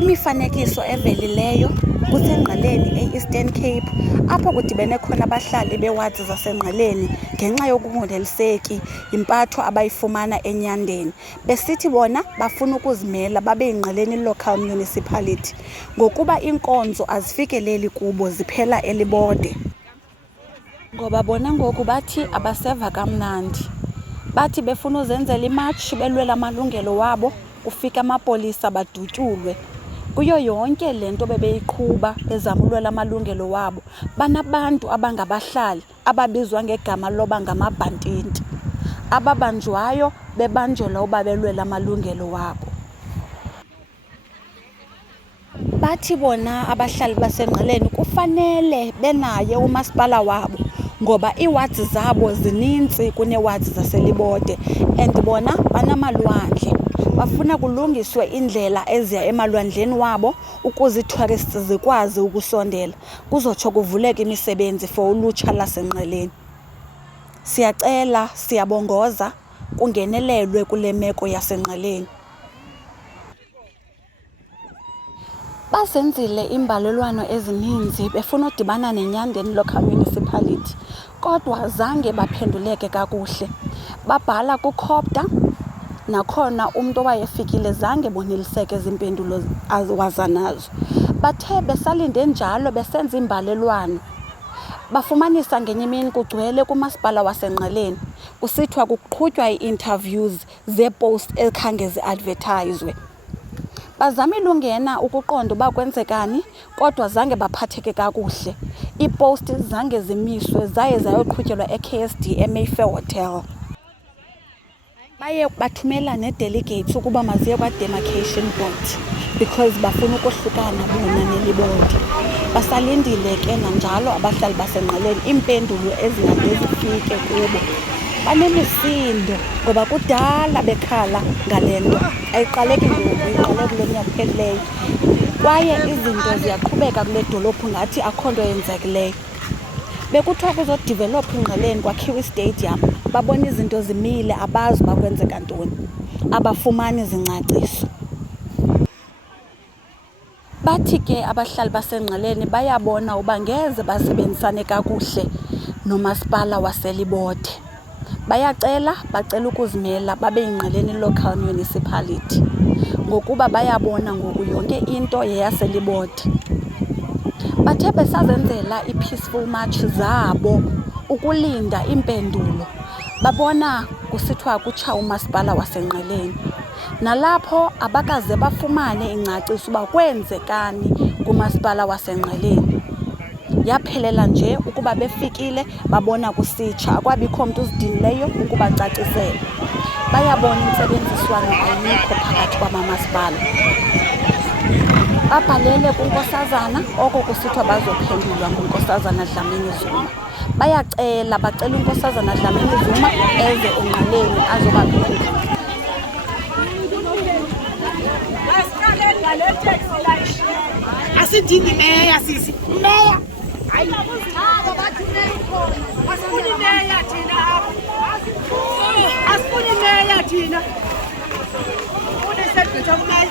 Kwimifanekiso evelileyo kuseNgqeleni e-Eastern Cape apho kudibene khona abahlali beewadi zaseNgqeleni ngenxa yokungoneliseki yimpatho abayifumana enyandeni, besithi bona bafuna ukuzimela babe yiNgqeleni Local Municipality ngokuba iinkonzo azifikeleli kubo ziphela eLibode. Ngoba bona ngoku bathi abaseva kamnandi. Bathi befuna uzenzela imatshi belwela amalungelo wabo, kufika amapolisa badutyulwe. Kuyo yonke le nto bebeyiqhuba bezama ulwela amalungelo wabo, banabantu abangabahlali ababizwa ngegama loba ngamabhantinti, ababanjwayo bebanjelwa uba belwela amalungelo wabo. Bathi bona abahlali baseNgqeleni kufanele benaye umasipala wabo ngoba iiwadi zabo zinintsi kuneewadi zaseLibode and bona banamalwandle. Bafuna kulungiswe indlela eziya emalwandleni wabo ukuze ii-tourists zikwazi ukusondela, kuzotsho kuvuleke imisebenzi for ulutsha laseNgqeleni. Siyacela, siyabongoza kungenelelwe kule meko yaseNgqeleni. Bazenzile iimbalelwano ezininzi befuna udibana neNyandeni Local Municipality, kodwa zange baphenduleke kakuhle. Babhala kuCOPTA, nakhona umntu owayefikile zange boneliseke ziimpendulo awaza nazo. Bathe besalinde njalo besenza imbalelwano, bafumanisa ngenye imini kugcwele kumasipala waseNgqeleni, kusithiwa kuqhutywa ii-interviews zeepost ezikhange ziadvethayizwe. Bazamile ungena ukuqonda uba kwenzekani, kodwa zange baphatheke kakuhle. Iiposti zange zimiswe, zaye zayoqhutyelwa e-KSD eMayfair Hotel. Baye bathumela nee-delegates ukuba maziye kwa-demarcation board because bafuna ukohlukana bona neLibode. Basalindile ke nanjalo abahlali baseNgqeleni iimpendulo ezingade zifike kubo. Banemisindo ngoba kudala bekhala ngale nto, ayiqaleki ngoku, iqale kulo nyaka uphelileyo. Kwaye izinto ziyaqhubeka kule dolophu ngathi akho nto yenzekileyo. Bekuthiwa kuzodivelopha iNgqeleni, kwakhiwa istadium, babona izinto zimile, abazi uba kwenzeka ntoni, abafumani zingcaciso. Bathi ke abahlali baseNgqeleni bayabona uba ngeze basebenzisane kakuhle nomasipala waseLibode. Bayacela, bacela ukuzimela babe yiNgqeleni Local Municipality ngokuba bayabona ngoku yonke into yeyaseLibode. Bathe besazenzela ii-peaceful march zabo ukulinda iimpendulo, babona kusithiwa kutsha umasipala waseNgqeleni. Nalapho abakaze bafumane ingcaciso uba kwenzekani kumasipala waseNgqeleni. Yaphelela nje ukuba befikile babona kusitsha, akwabikho mntu uzidinileyo ukubacacisela. Bayabona intsebenziswano ayikho phakathi kwamamasipala. Babhalele kuNkosazana, oko kusithiwa bazophendulwa nguNkosazana Dlamini Zuma. Bayacela, bacela uNkosazana Dlamini Zuma eze eNgqeleni azobaphendula. Asidingi meya sisi. Meya. Hayi. Asifuni meya thina apha. Asifuni meya thina. Ufuna isekretary kumeya.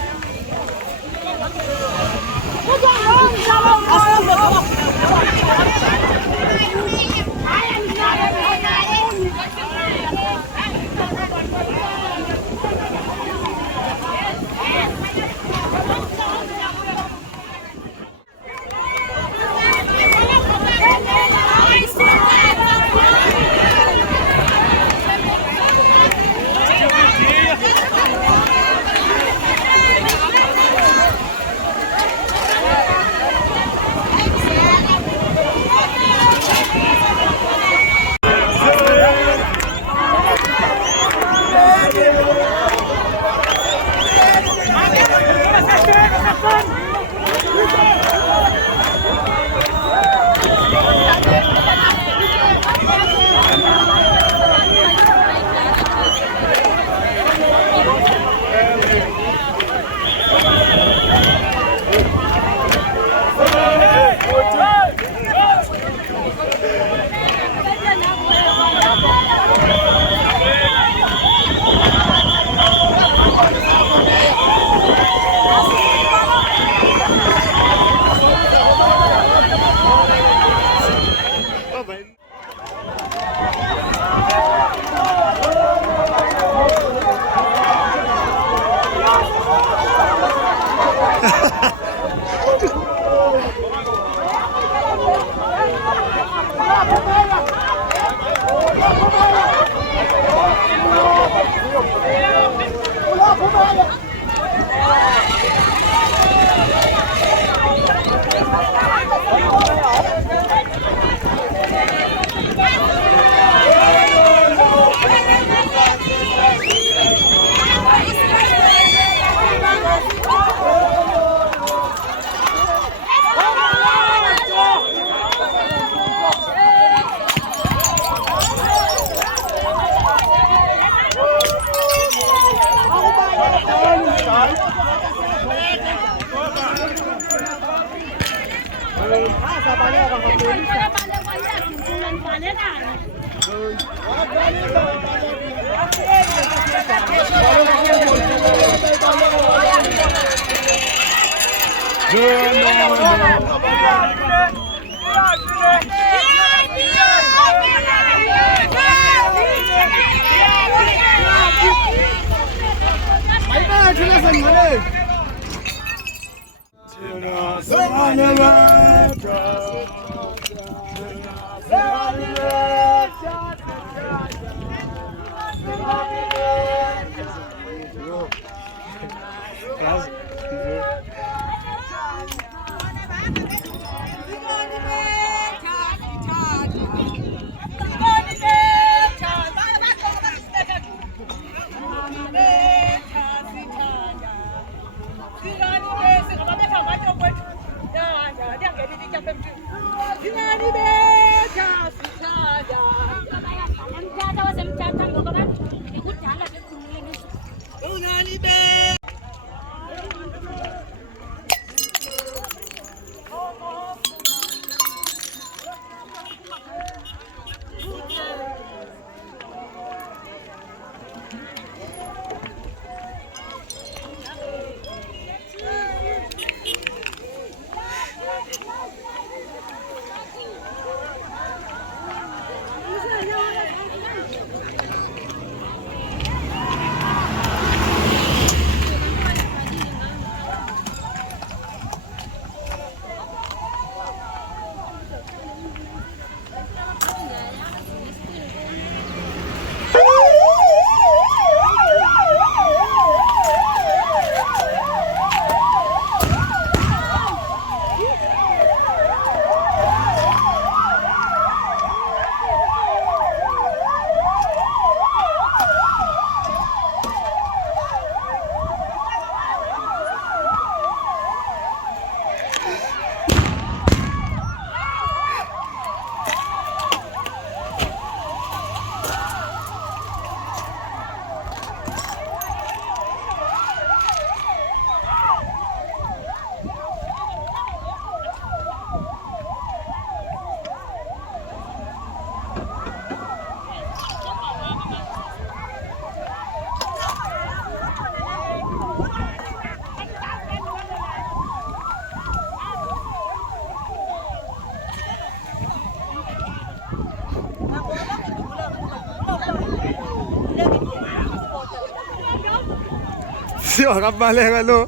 Sio kabaleka lo.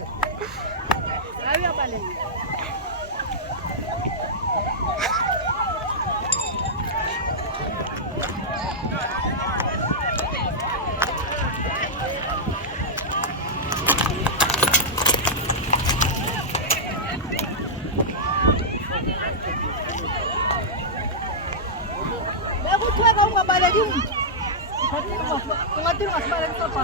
Bekuthiweka ungabaleki umntu. Ungathi ungasibaleki sapha.